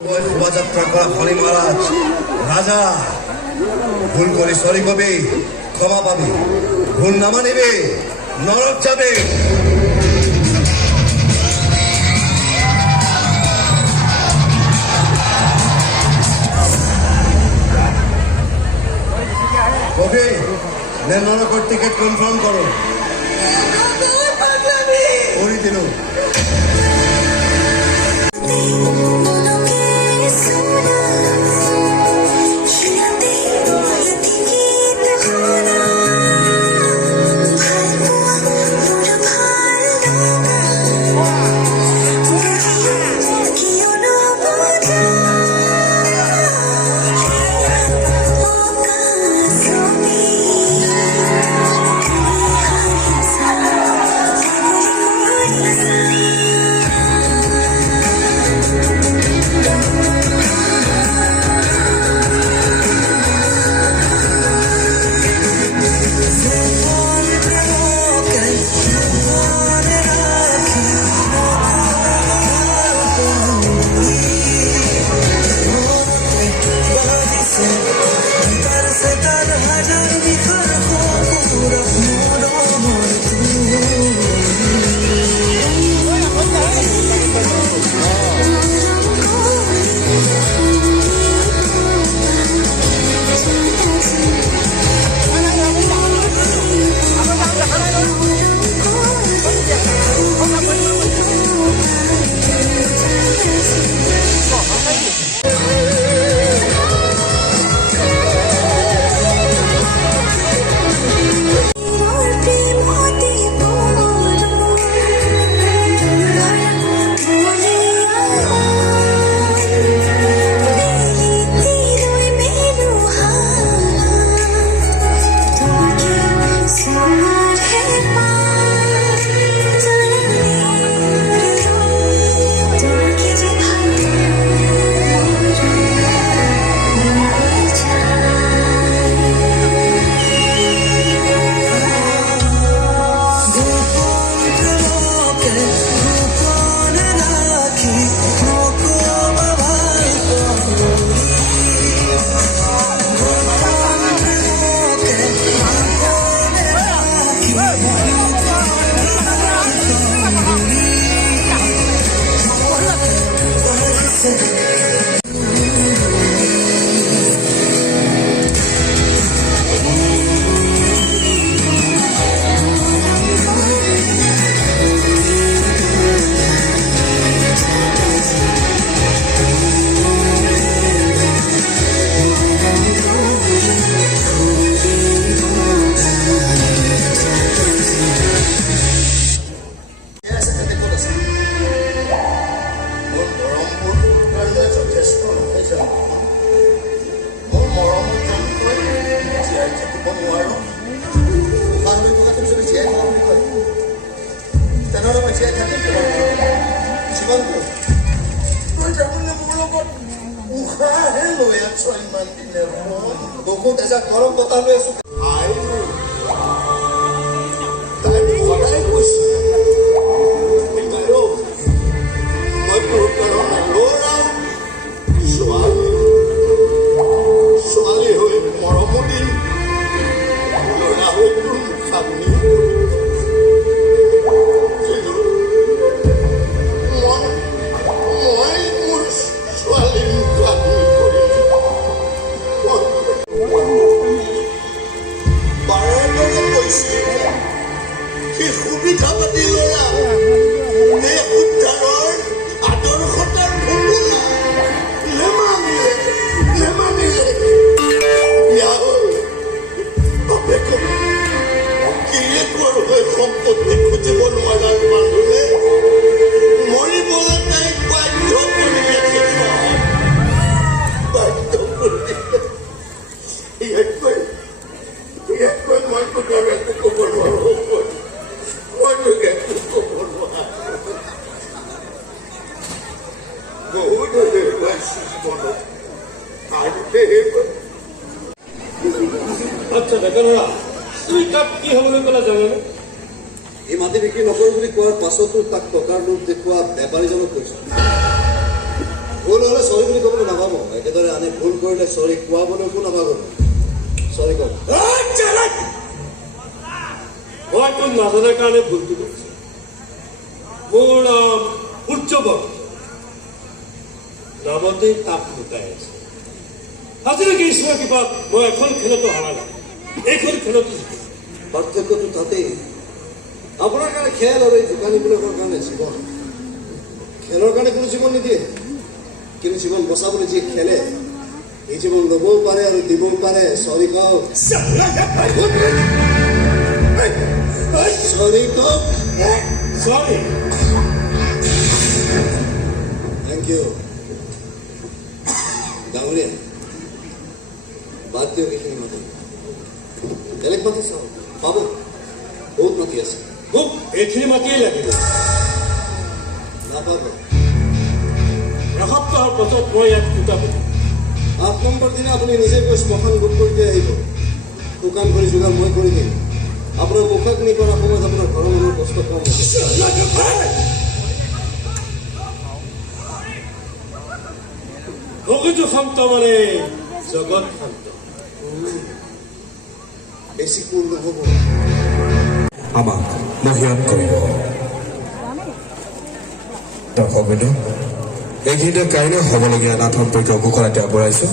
শোভাযাত্রা করা ফণি মহারাজ রাজা ভুল করে সরি কবে ক্ষমা পাবে, ভুল না মানিবে নরক যাবে। কবে নরকের টিকিট কনফার্ম করো। ওই দিন বহুত এজাক গৰম বতাহ লৈ আছো। ছোৱালী হৈ মৰমতি ল'ৰা হৈ খাবনি সুবিধা পাতি ল'ৰা এই উদ্ধাৰৰ আদৰ্শতাৰ ভুলুলা নেমানিলে বিয়া হ'ল বাপেকে কিয়েকৰ হৈ সম্পত্তি খুজিব নোৱাৰাৰ মানুহে মৰিবলৈ তাইক বাধ্য কৰি ৰাখিছে। ইয়াতকৈ মই তোৰ একো ক'ব নোৱাৰো। আচ্ছা দেখা ল'ৰা, তুই তাক কি হ'বলৈ ক'লা জানানে? এই মাটি বিক্ৰী নকৰোঁ বুলি কোৱাৰ পাছতো তাক টকাৰ লোভ দেখুওৱা বেপাৰীজনক কৈছো। ভুল হ'লে চৰি বুলি ক'বলৈ নাভাব একেদৰে আনে ভুল কৰিলে চৰি কোৱাবলৈকো নাভাবো চৰি কওক মই তোৰ নাজানাৰ কাৰণে ভুলটো কৰিছো মোৰ নাম সূৰ্যবংশ নামতেই তাপ লুকাই আছে আজিলৈকে ঈশ্বৰৰ কৃপাত মই এখন খেলতো হাৰা নাই এইখন খেলতো জিকিছো পাৰ্থক্যটো তাতেই আপোনাৰ কাৰণে খেল আৰু এই দোকানীবিলাকৰ কাৰণে জীৱন খেলৰ কাৰণে কোনো জীৱন নিদিয়ে কিন্তু জীৱন বচাবলৈ যিয়ে খেলে এই জীৱন ল'বও পাৰে আৰু দিবও পাৰে চৰি কওক চৰি কওক চৰি থেংক ইউ ডাঙৰীয়া বাদ দিয়ক এইখিনি মাতি বেলেগ মাতি চাওক পাব বহুত মাতি আছে মোক এইখিনি মাতিয়েই লাগিব নাপাব এসপ্তাহৰ পাছত মই ইয়াত গোটাব 8 নম্বৰ দিনা আপুনি নিজে গৈ শ্মশান গোট কৰি দি আহিব দোকান কৰি যোগাৰ মই কৰি দিম আপোনাৰ মুখাগ্নি কৰা সময়ত আপোনাৰ ঘৰৰ মানুহৰ কষ্ট কম হ'ব ভগত শান্ত মানে জগত শান্ত বেছি কোন নহ'ব আমাক মহিয়ান কৰিব দৰ্শকবৃন্দ এইখিনিতে কাইলৈ হ'বলগীয়া নাট সম্পৰ্কীয় ঘোষণা এতিয়া আগবঢ়াইছোঁ